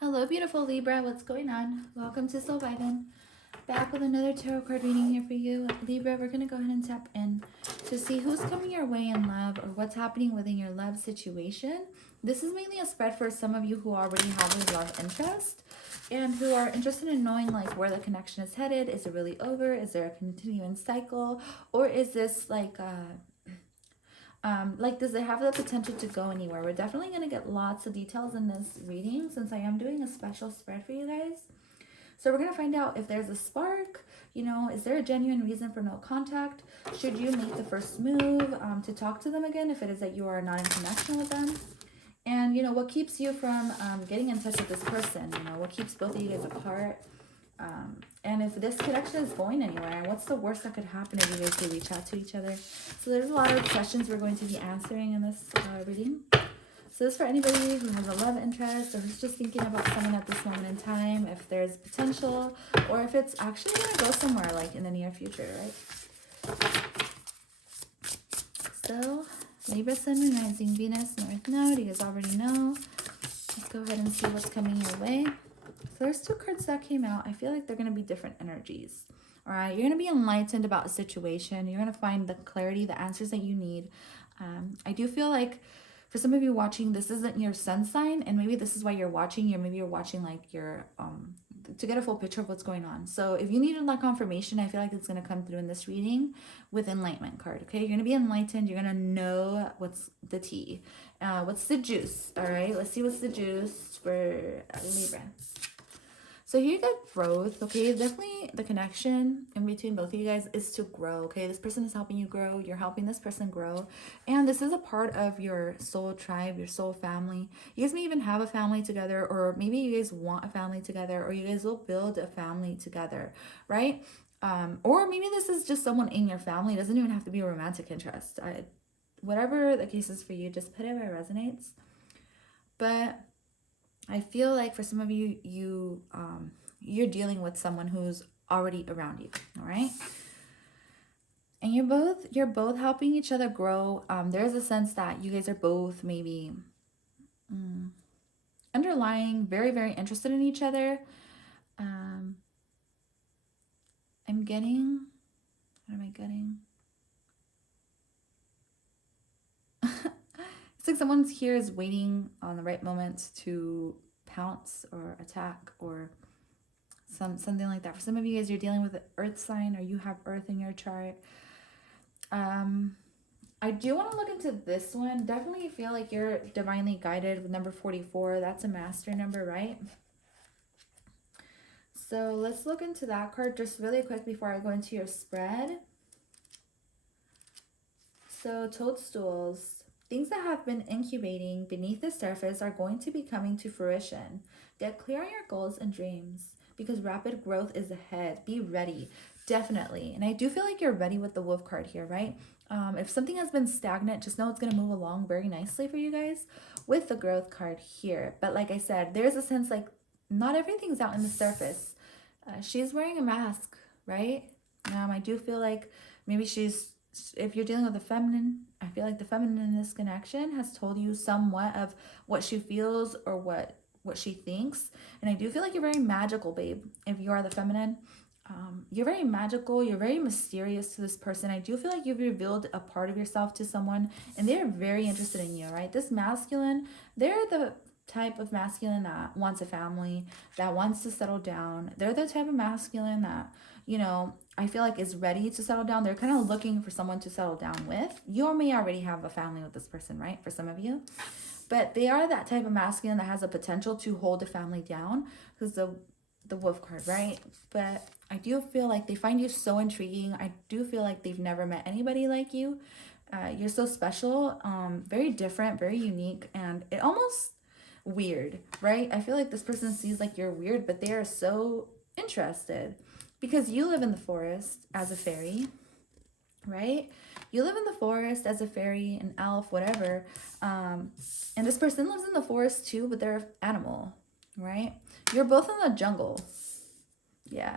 Hello, beautiful Libra. What's going on? Welcome to Soul Vibin. Back with another tarot card reading here for you. Libra, we're going to go ahead and tap in to see who's coming your way in love or what's happening within your love situation. This is mainly a spread for some of you who already have a love interest and who are interested in knowing like where the connection is headed. Is it really over? Is there a continuing cycle? Or is this like does it have the potential to go anywhere? We're definitely going to get lots of details in this reading since I am doing a special spread for you guys. So we're going to find out if there's a spark, you know, is there a genuine reason for no contact? Should you make the first move to talk to them again if it is that you are not in connection with them? And, you know, what keeps you from getting in touch with this person? You know, what keeps both of you guys apart? And if this connection is going anywhere, what's the worst that could happen if you guys do reach out to each other? So there's a lot of questions we're going to be answering in this reading. So this is for anybody who has a love interest or who's just thinking about someone at this moment in time, if there's potential, or if it's actually going to go somewhere like in the near future, right? So Libra, Sun, Moon, Rising, Venus, North Node, you guys already know. Let's go ahead and see what's coming your way. So there's two cards that came out. I feel like they're going to be different energies. All right, you're going to be enlightened about a situation. You're going to find the clarity, the answers that you need. I do feel like for some of you watching, this isn't your sun sign, and maybe this is why you're watching. Maybe you're watching like your to get a full picture of what's going on. So if you needed like confirmation, I feel like it's going to come through in this reading with enlightenment card. Okay, you're going to be enlightened. You're going to know what's the tea, what's the juice. All right, let's see what's the juice for Libra. So here you got growth, okay? Definitely the connection in between both of you guys is to grow, okay? This person is helping you grow. You're helping this person grow. And this is a part of your soul tribe, your soul family. You guys may even have a family together, or maybe you guys want a family together, or you guys will build a family together, right? Or maybe this is just someone in your family. It doesn't even have to be a romantic interest. Whatever the case is for you, just put it where it resonates. But I feel like for some of you, you're dealing with someone who's already around you, all right? And you're both helping each other grow. There's a sense that you guys are both maybe underlying very, very interested in each other. I'm getting, what am I getting? It's like someone's here is waiting on the right moment to pounce or attack or something like that. For some of you guys, you're dealing with an earth sign or you have earth in your chart. I do want to look into this one. Definitely feel like you're divinely guided with number 44. That's a master number, right? So let's look into that card just really quick before I go into your spread. So toadstools. Things that have been incubating beneath the surface are going to be coming to fruition. Get clear on your goals and dreams because rapid growth is ahead. Be ready, definitely. And I do feel like you're ready with the wolf card here, right? If something has been stagnant, just know it's going to move along very nicely for you guys with the growth card here. But like I said, there's a sense like not everything's out in the surface. She's wearing a mask, right? I do feel like maybe if you're dealing with the feminine, I feel like the feminine in this connection has told you somewhat of what she feels or what she thinks. And I do feel like you're very magical, babe. If you are the feminine, you're very magical. You're very mysterious to this person. I do feel like you've revealed a part of yourself to someone and they're very interested in you, right? This masculine, they're the type of masculine that wants a family, that wants to settle down. They're the type of masculine that, you know, I feel like is ready to settle down. They're kind of looking for someone to settle down with. You may already have a family with this person, right? For some of you. But they are that type of masculine that has a potential to hold a family down because the wolf card, right? But I do feel like they find you so intriguing. I do feel like they've never met anybody like you. You're so special, very different, very unique, and it almost weird, right? I feel like this person sees like you're weird, but they are so interested because you live in the forest as a fairy, right? You live in the forest as a fairy, an elf, whatever. And this person lives in the forest too, but they're an animal, right? You're both in the jungle. Yeah.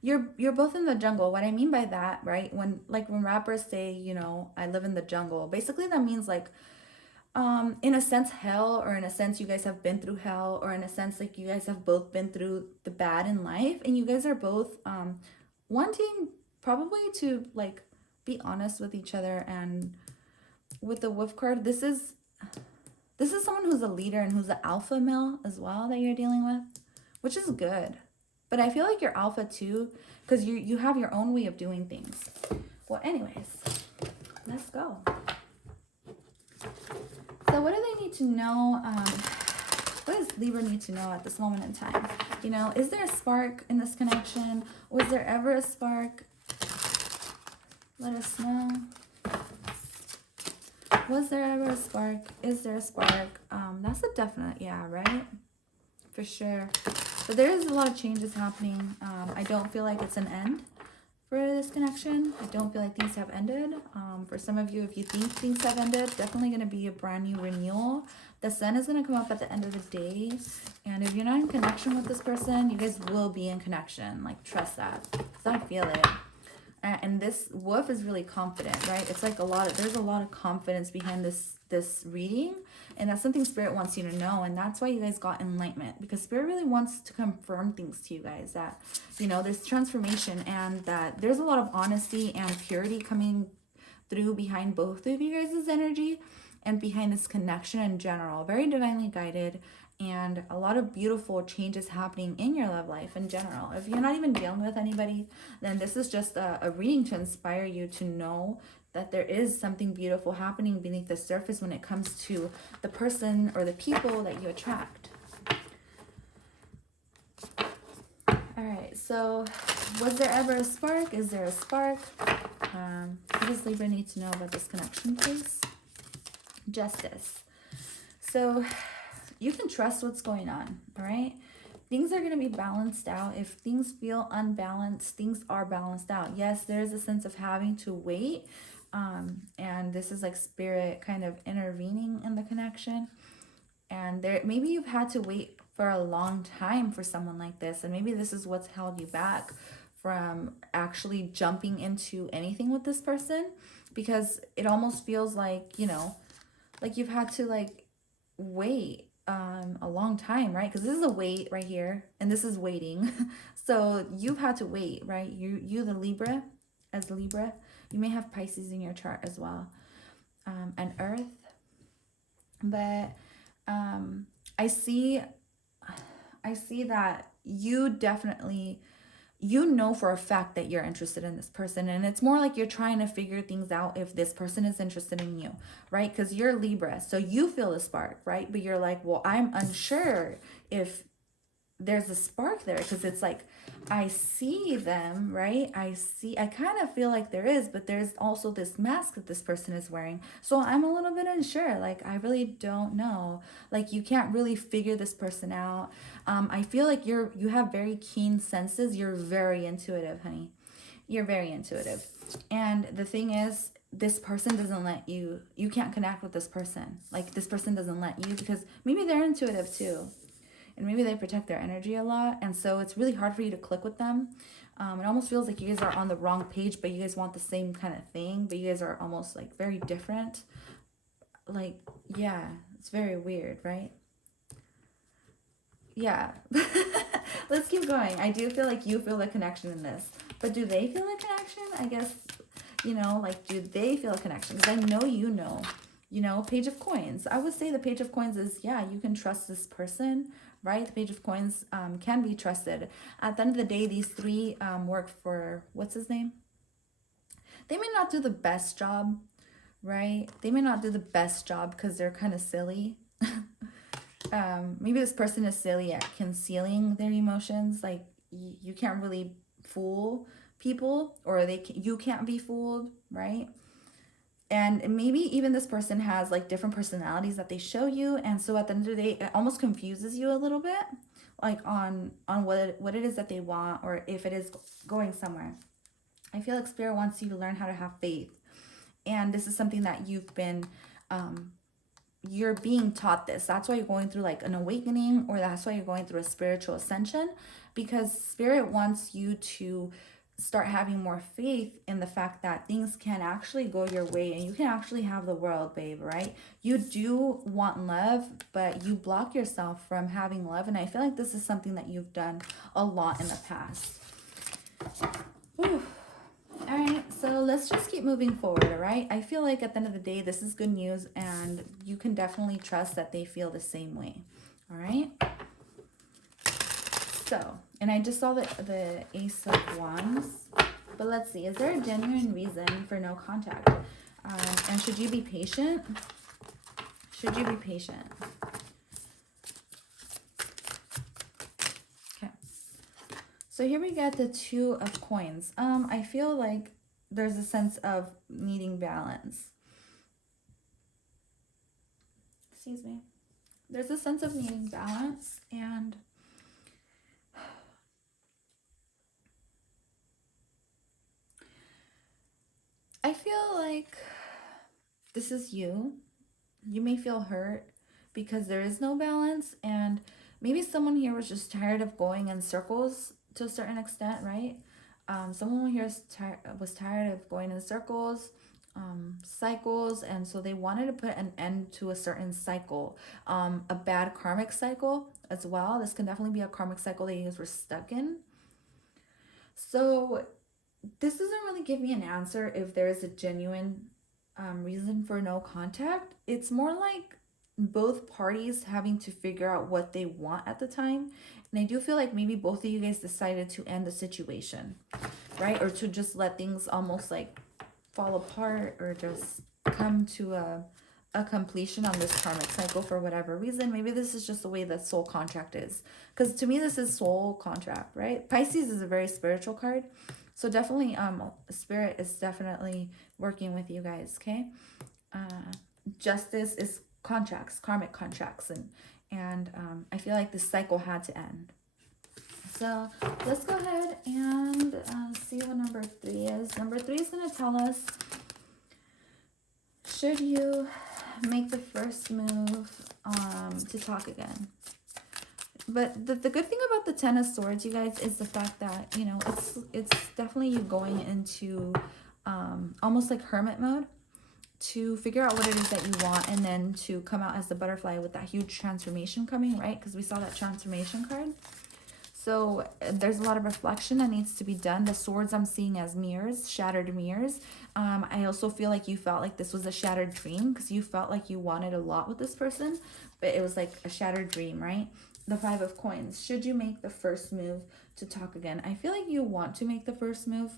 You're both in the jungle. What I mean by that, right? When rappers say, you know, I live in the jungle, basically that means like in a sense hell, or in a sense you guys have been through hell, or in a sense like you guys have both been through the bad in life, and you guys are both wanting probably to like be honest with each other. And with the Wolf card, this is someone who's a leader and who's an alpha male as well that you're dealing with, which is good. But I feel like you're alpha too, because you have your own way of doing things. Well, anyways, let's go. So what do they need to know? What does Libra need to know at this moment in time? You know, is there a spark in this connection? Was there ever a spark? Let us know. Was there ever a spark? Is there a spark? That's a definite yeah, right? For sure. But there is a lot of changes happening. I don't feel like it's an end for this connection. I don't feel like things have ended. For some of you, if you think things have ended, definitely going to be a brand new renewal. The sun is going to come up at the end of the day. And if you're not in connection with this person, you guys will be in connection. Like, trust that. Because I feel it. And this wolf is really confident, right? It's like there's a lot of confidence behind this reading. And that's something Spirit wants you to know. And that's why you guys got enlightenment. Because Spirit really wants to confirm things to you guys. That, you know, there's transformation. And that there's a lot of honesty and purity coming through behind both of you guys' energy. And behind this connection in general. Very divinely guided. And a lot of beautiful changes happening in your love life in general. If you're not even dealing with anybody, then this is just a reading to inspire you to know that there is something beautiful happening beneath the surface when it comes to the person or the people that you attract. All right, so was there ever a spark? Is there a spark? What does Libra need to know about this connection, please? Justice. So you can trust what's going on, all right? Things are going to be balanced out. If things feel unbalanced, things are balanced out. Yes, there is a sense of having to wait. And this is like Spirit kind of intervening in the connection. And there, maybe you've had to wait for a long time for someone like this. And maybe this is what's held you back from actually jumping into anything with this person. Because it almost feels like, you know, like you've had to like wait a long time, right? Because this is a wait right here, and this is waiting. So you've had to wait, right? You the Libra, as Libra, you may have Pisces in your chart as well, and Earth. But I see that you definitely, you know for a fact that you're interested in this person, and it's more like you're trying to figure things out if this person is interested in you, right? Because you're Libra, so you feel the spark, right? But you're like, well, I'm unsure if there's a spark there, because it's like I see them, right? I kind of feel like there is, but there's also this mask that this person is wearing, so I'm a little bit unsure. Like, I really don't know. Like, you can't really figure this person out. I feel like you have very keen senses. You're very intuitive, honey. You're very intuitive. And the thing is, this person doesn't let you can't connect with this person. Like, this person doesn't let you, because maybe they're intuitive too. And maybe they protect their energy a lot. And so it's really hard for you to click with them. It almost feels like you guys are on the wrong page, but you guys want the same kind of thing. But you guys are almost like very different. Like, yeah, it's very weird, right? Yeah. Let's keep going. I do feel like you feel the connection in this. But do they feel a connection? I guess, you know, like, do they feel a connection? Because I know you know. You know, Page of Coins. I would say the Page of Coins is, yeah, you can trust this person, right? The Page of Coins can be trusted. At the end of the day, these three work for, what's his name? They may not do the best job, right? They may not do the best job because they're kind of silly. Maybe this person is silly at concealing their emotions. Like, you can't really fool people, or you can't be fooled, right? And maybe even this person has like different personalities that they show you, and so at the end of the day, it almost confuses you a little bit, like on what it is that they want, or if it is going somewhere. I feel like Spirit wants you to learn how to have faith, and this is something that you've been you're being taught this. That's why you're going through like an awakening, or that's why you're going through a spiritual ascension, because Spirit wants you to start having more faith in the fact that things can actually go your way and you can actually have the world, babe, right? You do want love, but you block yourself from having love. And I feel like this is something that you've done a lot in the past. Whew. All right, so let's just keep moving forward, all right? I feel like at the end of the day, this is good news, and you can definitely trust that they feel the same way, all right? So, and I just saw the Ace of Wands, but let's see. Is there a genuine reason for no contact? And should you be patient? Should you be patient? So here we get the Two of Coins. I feel like there's a sense of needing balance. Excuse me. There's a sense of needing balance, and I feel like this is you. You may feel hurt because there is no balance, and maybe someone here was just tired of going in circles to a certain extent, right? Someone here was tired of going in circles, cycles, and so they wanted to put an end to a certain cycle, a bad karmic cycle as well. This can definitely be a karmic cycle that you guys were stuck in. So this doesn't really give me an answer if there is a genuine reason for no contact. It's more like both parties having to figure out what they want at the time. And I do feel like maybe both of you guys decided to end the situation, right? Or to just let things almost like fall apart, or just come to a completion on this karmic cycle for whatever reason. Maybe this is just the way that soul contract is. Because to me, this is soul contract, right? Pisces is a very spiritual card. So definitely, Spirit is definitely working with you guys, okay? Justice is contracts, karmic contracts, and I feel like this cycle had to end. So let's go ahead and see what number 3 is. Number 3 is going to tell us, should you make the first move to talk again? But the good thing about the Ten of Swords, you guys, is the fact that, you know, it's definitely you going into almost like hermit mode to figure out what it is that you want, and then to come out as the butterfly with that huge transformation coming, right? Because we saw that transformation card. So there's a lot of reflection that needs to be done. The swords I'm seeing as mirrors, shattered mirrors. I also feel like you felt like this was a shattered dream, because you felt like you wanted a lot with this person, but it was like a shattered dream, right? The Five of Coins. Should you make the first move to talk again? I feel like you want to make the first move,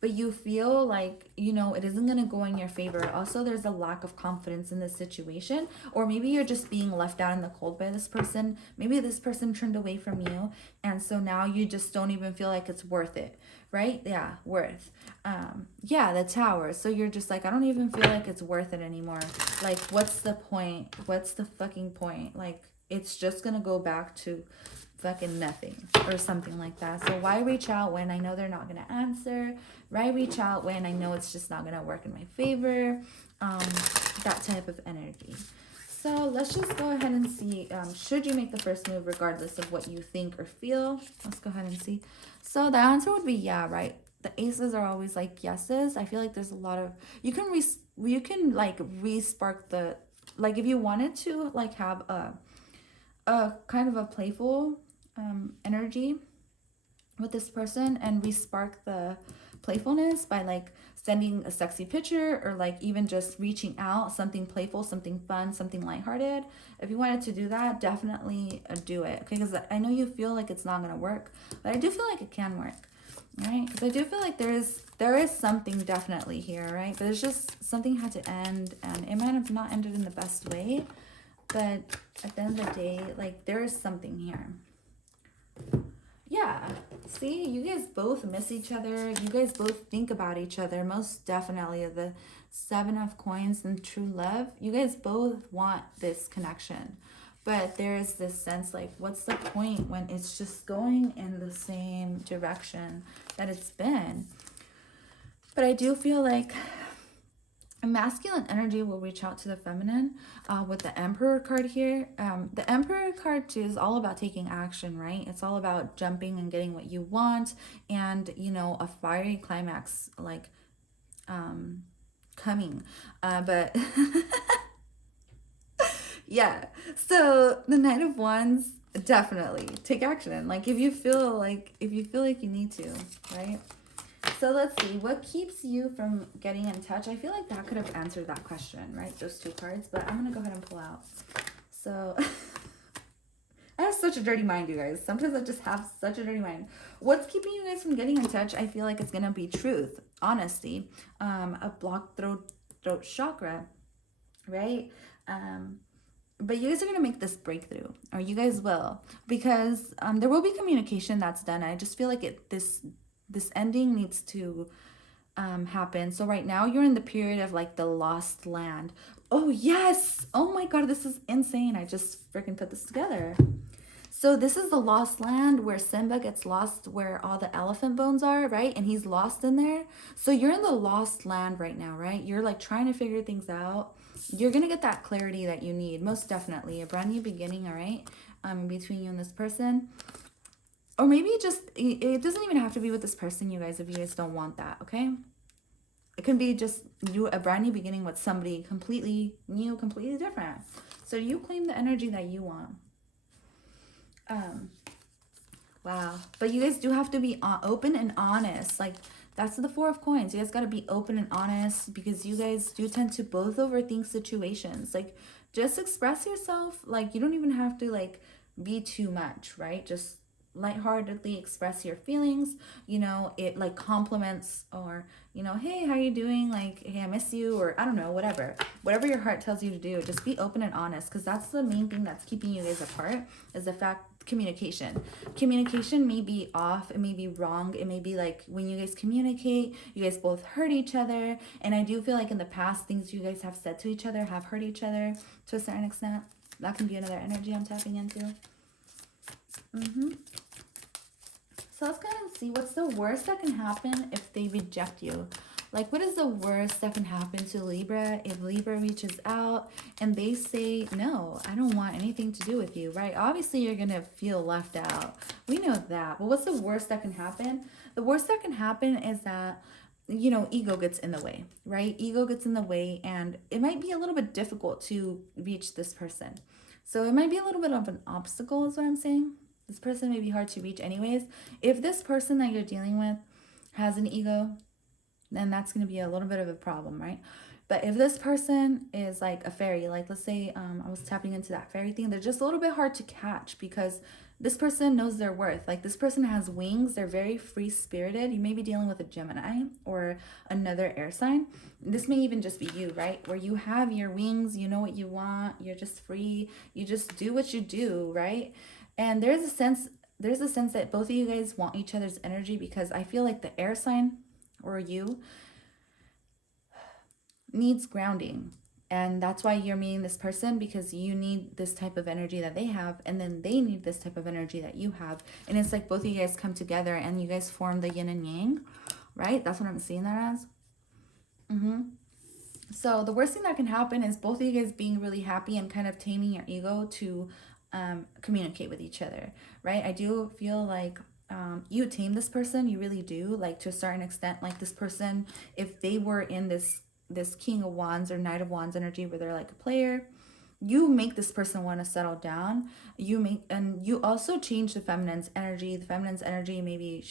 but you feel like, you know, it isn't going to go in your favor. Also, there's a lack of confidence in this situation, or maybe you're just being left out in the cold by this person. Maybe this person turned away from you, and so now you just don't even feel like it's worth it, right? Yeah, worth. Yeah, the Tower. So you're just like, I don't even feel like it's worth it anymore. Like, what's the point? What's the fucking point? Like, it's just going to go back to fucking nothing or something like that. So why reach out when I know they're not going to answer? Why reach out when I know it's just not going to work in my favor? That type of energy. So let's just go ahead and see, should you make the first move regardless of what you think or feel? Let's go ahead and see. So the answer would be yeah, right? The aces are always like yeses. I feel like there's a lot of, you can like re-spark the, like if you wanted to like have a kind of a playful energy with this person and re-spark the playfulness by like sending a sexy picture, or like even just reaching out, something playful, something fun, something lighthearted. If you wanted to do that, definitely do it, okay? Because I know you feel like it's not going to work, but I do feel like it can work, right? Because I do feel like there is something definitely here, right? But it's just something had to end, and it might have not ended in the best way, but at the end of the day, like, there is something here. Yeah, see, you guys both miss each other. You guys both think about each other, most definitely. The Seven of Coins and true love, you guys both want this connection, but there's this sense like, what's the point when it's just going in the same direction that it's been? But I do feel like masculine energy will reach out to the feminine with the Emperor card here. The Emperor card too is all about taking action, right? It's all about jumping and getting what you want, and you know, a fiery climax like coming. But yeah, so the Knight of Wands, definitely take action. Like if you feel like you need to, right? So let's see, what keeps you from getting in touch? I feel like that could have answered that question, right? Those two cards, but I'm going to go ahead and pull out. So I have such a dirty mind, you guys. Sometimes I just have such a dirty mind. What's keeping you guys from getting in touch? I feel like it's going to be truth, honesty, a blocked throat chakra, right? But you guys are going to make this breakthrough, or you guys will, because there will be communication that's done. I just feel like this ending needs to happen. So right now you're in the period of like the lost land. Oh yes, oh my god, this is insane. I just freaking put this together. So this is the lost land where Simba gets lost, where all the elephant bones are, right? And he's lost in there. So you're in the lost land right now, right? You're like trying to figure things out. You're gonna get that clarity that you need, most definitely. A brand new beginning, all right, between you and this person. Or maybe just, it doesn't even have to be with this person, you guys, if you guys don't want that, okay? It can be just you, a brand new beginning with somebody completely new, completely different. So you claim the energy that you want. Wow. But you guys do have to be open and honest. Like, that's the Four of Coins. You guys got to be open and honest, because you guys do tend to both overthink situations. Like, just express yourself. Like, you don't even have to, like, be too much, right? Just lightheartedly express your feelings. You know, it like compliments, or you know, hey, how are you doing? Like, hey, I miss you, or I don't know, whatever your heart tells you to do. Just be open and honest, because that's the main thing that's keeping you guys apart, is the fact communication may be off, it may be wrong, it may be like when you guys communicate, you guys both hurt each other. And I do feel like in the past, things you guys have said to each other have hurt each other to a certain extent. That can be another energy I'm tapping into. So let's go ahead and see what's the worst that can happen if they reject you. Like, what is the worst that can happen to Libra if Libra reaches out and they say, no, I don't want anything to do with you, right? Obviously, you're going to feel left out. We know that. But what's the worst that can happen? The worst that can happen is that, you know, ego gets in the way, right? Ego gets in the way, and it might be a little bit difficult to reach this person. So it might be a little bit of an obstacle, is what I'm saying. This person may be hard to reach anyways. If this person that you're dealing with has an ego, then that's going to be a little bit of a problem, right? But if this person is like a fairy, like let's say I was tapping into that fairy thing, they're just a little bit hard to catch, because this person knows their worth. Like, this person has wings. They're very free-spirited. You may be dealing with a Gemini or another air sign. This may even just be you, right? Where you have your wings, you know what you want, you're just free, you just do what you do, right? And there's a sense that both of you guys want each other's energy, because I feel like the air sign, or you, needs grounding. And that's why you're meeting this person, because you need this type of energy that they have, and then they need this type of energy that you have. And it's like both of you guys come together and you guys form the yin and yang, right? That's what I'm seeing that as. So the worst thing that can happen is both of you guys being really happy and kind of taming your ego to communicate with each other, right? I do feel like you tame this person, you really do, like to a certain extent. Like, this person, if they were in this King of Wands or Knight of Wands energy where they're like a player, you make this person want to settle down. And you also change the feminine's energy. The feminine's energy, maybe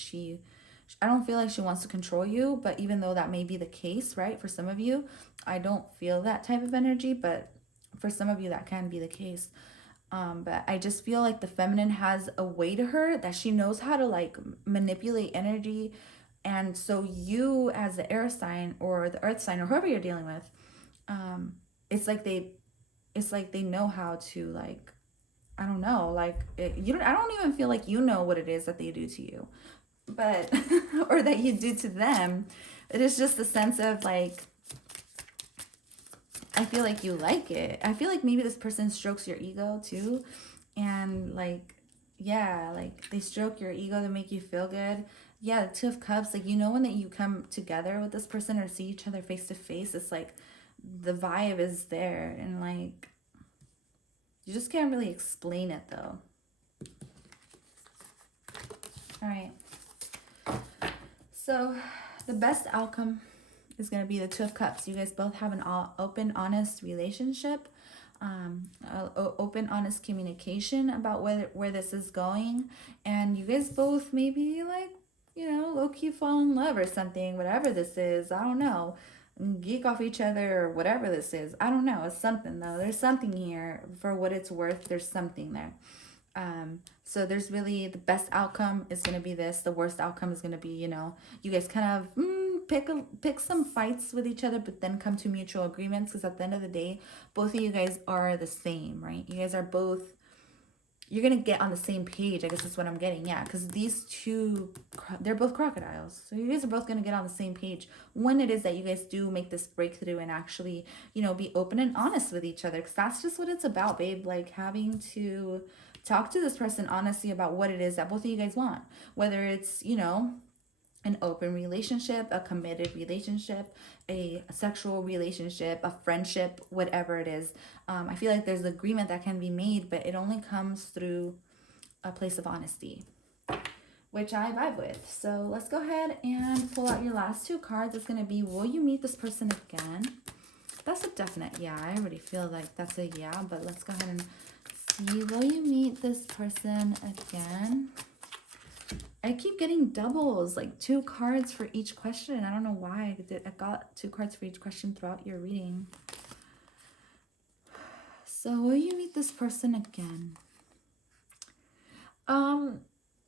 I don't feel like she wants to control you, but even though that may be the case, right? For some of you, I don't feel that type of energy, but for some of you that can be the case. But I just feel like the feminine has a way to her that she knows how to like manipulate energy. And so you, as the air sign or the earth sign or whoever you're dealing with, it's like they know how to, like, I don't know, like I don't even feel like you know what it is that they do to you, but or that you do to them. It is just a sense of like, I feel like you like it. I feel like maybe this person strokes your ego too. And like, yeah, like they stroke your ego to make you feel good. Yeah, the Two of Cups, like, you know, when that you come together with this person or see each other face to face, it's like the vibe is there, and like you just can't really explain it though. All right. So the best outcome is going to be the Two of Cups. You guys both have an open, honest relationship, open, honest communication about where this is going, and you guys both maybe like, you know, low-key fall in love or something, whatever this is. I don't know, geek off each other or whatever this is. I don't know. It's something though. There's something here. For what it's worth, there's something there. So there's really, the best outcome is going to be this. The worst outcome is going to be, you know, you guys kind of pick some fights with each other, but then come to mutual agreements, because at the end of the day, both of you guys are the same, right? You guys are both, you're going to get on the same page, I guess that's what I'm getting. Yeah, because these two, they're both crocodiles. So you guys are both going to get on the same page when it is that you guys do make this breakthrough and actually, you know, be open and honest with each other. Because that's just what it's about, babe. Like having to talk to this person honestly about what it is that both of you guys want. Whether it's, you know, an open relationship, a committed relationship, a sexual relationship, a friendship, whatever it is. I feel like there's agreement that can be made, but it only comes through a place of honesty, which I vibe with. So let's go ahead and pull out your last two cards. It's going to be, will you meet this person again? That's a definite yeah. I already feel like that's a yeah, but let's go ahead and see. Will you meet this person again? I keep getting doubles, like 2 cards for each question. I don't know why. I got 2 cards for each question throughout your reading. So will you meet this person again?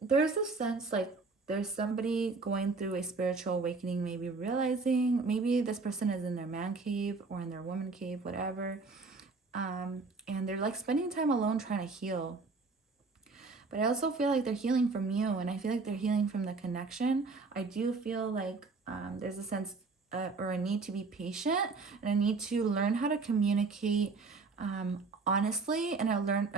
There's a sense like there's somebody going through a spiritual awakening, maybe realizing, maybe this person is in their man cave or in their woman cave, whatever. And they're like spending time alone trying to heal. But I also feel like they're healing from you, and I feel like they're healing from the connection. I do feel like there's a sense or a need to be patient, and a need to learn how to communicate honestly, and I learn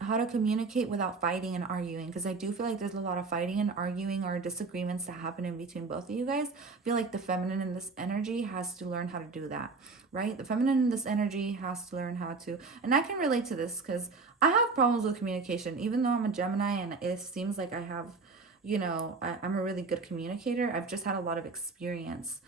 how to communicate without fighting and arguing, because I do feel like there's a lot of fighting and arguing or disagreements that happen in between both of you guys. I feel like the feminine in this energy has to learn how to do that, right? The feminine in this energy has to learn how to, and I can relate to this because I have problems with communication, even though I'm a Gemini and it seems like I have, you know, I'm a really good communicator. I've just had a lot of experience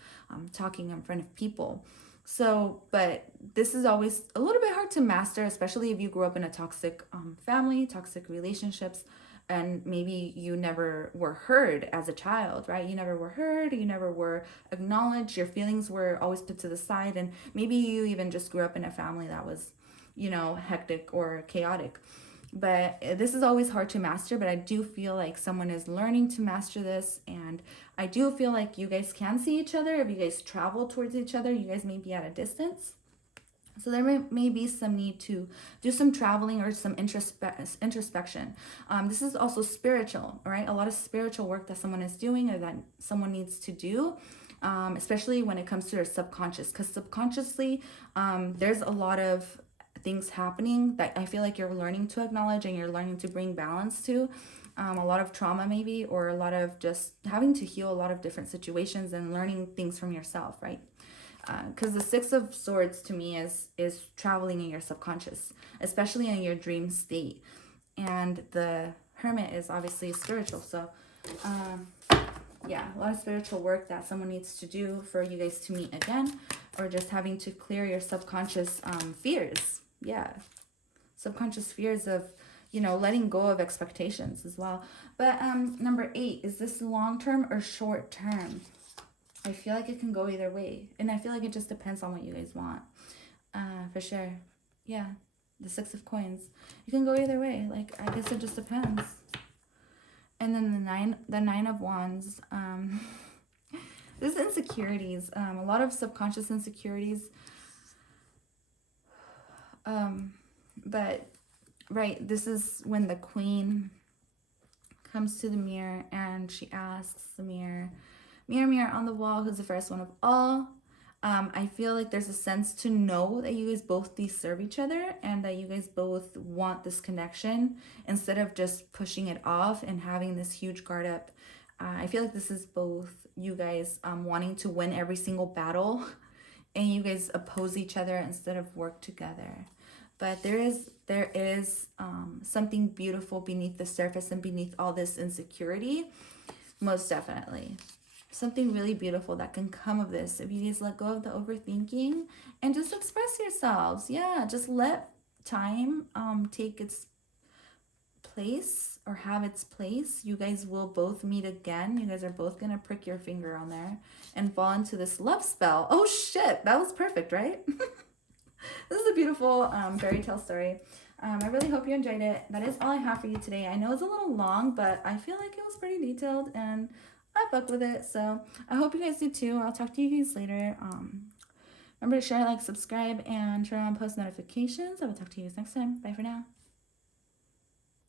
talking in front of people. So, but this is always a little bit hard to master, especially if you grew up in a toxic family, toxic relationships, and maybe you never were heard as a child, right? You never were heard, you never were acknowledged, your feelings were always put to the side, and maybe you even just grew up in a family that was, you know, hectic or chaotic. But this is always hard to master, but I do feel like someone is learning to master this, and I do feel like you guys can see each other. If you guys travel towards each other, you guys may be at a distance. So there may be some need to do some traveling or some introspection. This is also spiritual, all right? A lot of spiritual work that someone is doing or that someone needs to do, especially when it comes to their subconscious, because subconsciously there's a lot of things happening that I feel like you're learning to acknowledge and you're learning to bring balance to. A lot of trauma maybe, or a lot of just having to heal a lot of different situations and learning things from yourself, right? Because the 6 of Swords to me is traveling in your subconscious, especially in your dream state. And the Hermit is obviously spiritual. So yeah, a lot of spiritual work that someone needs to do for you guys to meet again, or just having to clear your subconscious fears. Yeah, subconscious fears of, you know, letting go of expectations as well. But number 8, is this long-term or short-term? I feel like it can go either way, and I feel like it just depends on what you guys want, for sure. Yeah, the 6 of Coins, you can go either way. Like, I guess it just depends. And then the nine of Wands, this is insecurities, a lot of subconscious insecurities. But right, this is when the Queen comes to the mirror and she asks the mirror, mirror, mirror on the wall, who's the fairest one of all? I feel like there's a sense to know that you guys both deserve each other and that you guys both want this connection instead of just pushing it off and having this huge guard up. I feel like this is both you guys wanting to win every single battle and you guys oppose each other instead of work together. But there is something beautiful beneath the surface and beneath all this insecurity. Most definitely. Something really beautiful that can come of this if you guys let go of the overthinking and just express yourselves. Yeah, just let time take its place or have its place. You guys will both meet again. You guys are both gonna prick your finger on there and fall into this love spell. Oh shit, that was perfect, right? This is a beautiful fairy tale story. I really hope you enjoyed it. That is all I have for you today. I know it's a little long, but I feel like it was pretty detailed and I fuck with it. So I hope you guys do too. I'll talk to you guys later. Remember to share, like, subscribe, and turn on post notifications. I will talk to you guys next time. Bye for now.